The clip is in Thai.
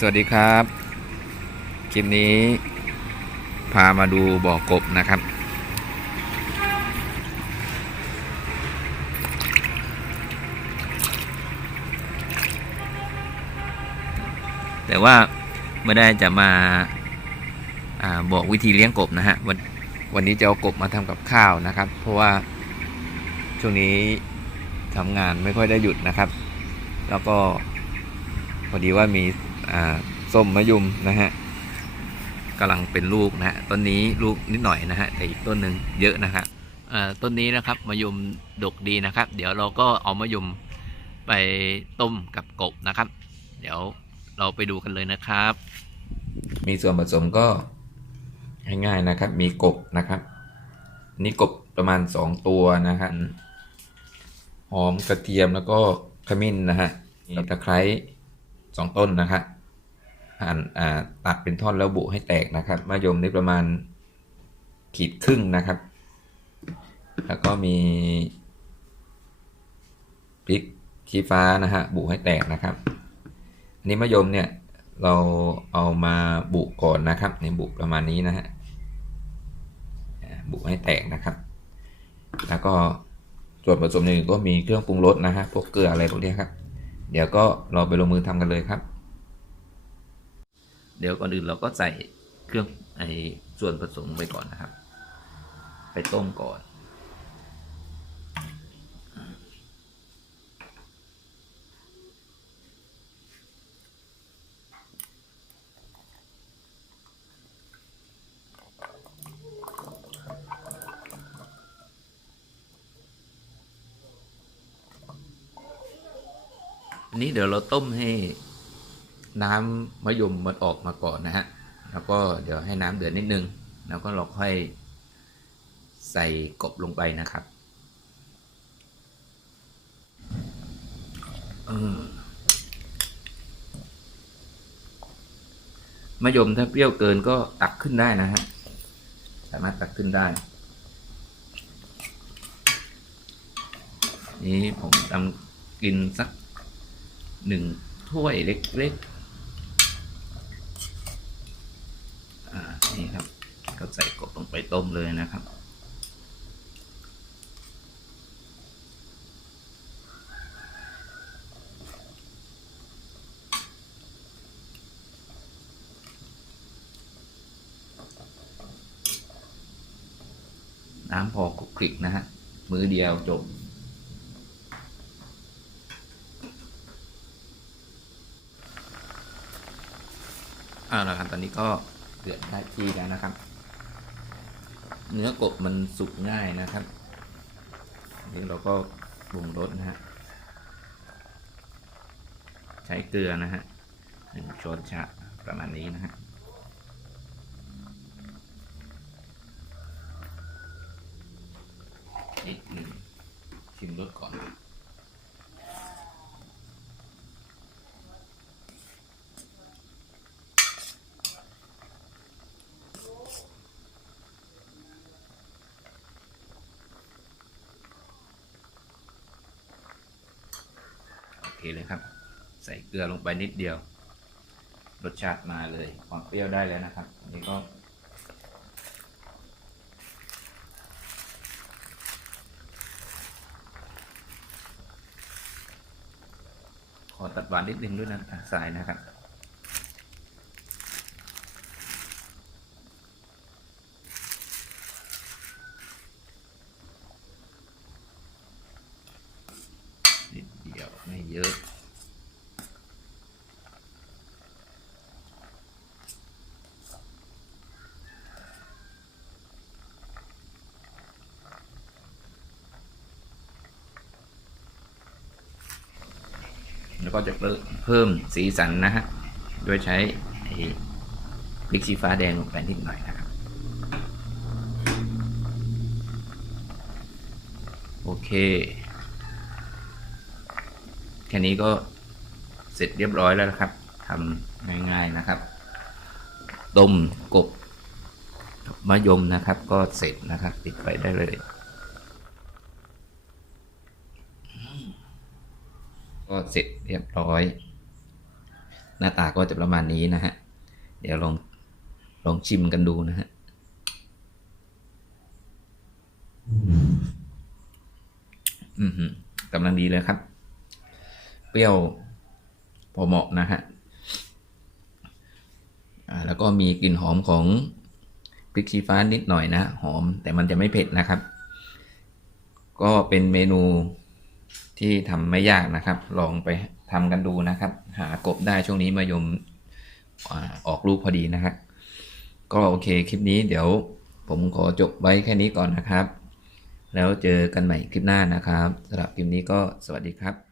สวัสดีครับ คลิปนี้ พามาดูบ่อกบนะครับ แต่ว่าไม่ได้จะมาอาบอกวิธีเลี้ยงกบนะฮะวันวันนี้จะเอากบมาทำกับข้าวนะครับ เพราะว่าช่วงนี้ทำงานไม่ค่อยได้หยุดนะครับ แล้วก็พอดีว่ามี ส้มมะยุมนะฮะกำลังเป็นลูกนะฮะต้นนี้ลูกนิดหน่อยนะฮะแต่อีกต้นหนึ่งเยอะนะฮะต้นนี้นะครับมะยุมดกดีนะครับ เดี๋ยวเราก็เอามะยุมไปต้มกับกบนะครับ เดี๋ยวเราไปดูกันเลยนะครับ มีส่วนผสมก็ง่ายๆนะครับ มีกบนะครับ นี่กบประมาณ 2 ตัวนะครับหอมกระเทียมแล้วก็ขมิ้นนะฮะมีตะไคร้สองต้นนะครับ หั่นตัดเป็นท่อนแล้วบุให้แตกนะครับมะยมนี่ประมาณขีดครึ่งนะครับ แล้วก็มีพริกชี้ฟ้านะฮะบุให้แตกนะครับ อันนี้มะยมเนี่ยเราเอามาบุก่อนนะครับในบุประมาณนี้นะฮะบุให้แตกนะครับ แล้วก็ส่วนผสมหนึ่งก็มีเครื่องปรุงรสนะฮะพวกเกลืออะไรพวกนี้ครับ เดี๋ยวก็เราไปลงมือทำกันเลยครับ เดี๋ยวก่อนอื่นเราก็ใส่เครื่องไอส่วนผสมไปก่อนนะครับ ไปต้มก่อน อันนี้เดี๋ยวเราต้มให้ น้ำมะยมมันออกมาก่อนนะฮะ แล้วก็เดี๋ยวให้น้ำเดือดนิดนึง แล้วก็เราค่อยใส่กบลงไปนะครับมะยมถ้าเปรี้ยวเกินก็ตักขึ้นได้นะฮะ สามารถตักขึ้นได้ นี่ผมทำกินสักหนึ่งถ้วยเล็กๆ อ่า นี่ครับ ก็ ใส่กบลงไปต้มเลยนะครับ น้ำพอคลุกคลิกนะฮะ มือเดียวจบเอาละครับตอนนี้ก็เดือดได้ที่แล้วนะครับ เนื้อกบมันสุกง่ายนะครับ นี่เราก็ปรุงรสนะฮะ ใช้เกลือนะฮะหนึ่งช้อนชาประมาณนี้นะฮะนิดหนึ่งชิมรสก่อน เคเลยครับ ใส่เกลือลงไปนิดเดียว รสชาติมาเลย ความเปรี้ยวได้แล้วนะครับอันนี้ก็ขอตัดหวานนิดนึงด้วยนะสายนะครับ นิด เดียวไม่เยอะแล้วก็จะเพิ่มสีสันนะฮะ โดยใช้พริกชี้ฟ้าแดงลงไปนิดหน่อยนะครับ โอเค แค่นี้ก็เสร็จเรียบร้อยแล้วนะครับทำง่ายๆนะครับ ต้มกบมะยมนะครับ ก็เสร็จนะครับ ปิดไฟได้เลย ก็เสร็จเรียบร้อย หน้าตาก็จะประมาณนี้นะฮะ เดี๋ยวลองลองชิมกันดูนะฮะอือหือกำลังดีเลยครับ ปรี้ยวพอเหมาะนะฮะแล้วก็มีกลิ่นหอมของพริกชี้ฟ้านิดหน่อยนะ หอมแต่มันจะไม่เผ็ดนะครับ ก็เป็นเมนูที่ทำไม่ยากนะครับ ลองไปทำกันดูนะครับ หากบได้ช่วงนี้มายมอออกลูกพอดีนะครับก็โอเคคลิปนี้เดี๋ยวผมขอจบไว้แค่นี้ก่อนนะครับ แล้วเจอกันใหม่คลิปหน้านะครับสำหรับคลิปนี้ก็สวัสดีครับ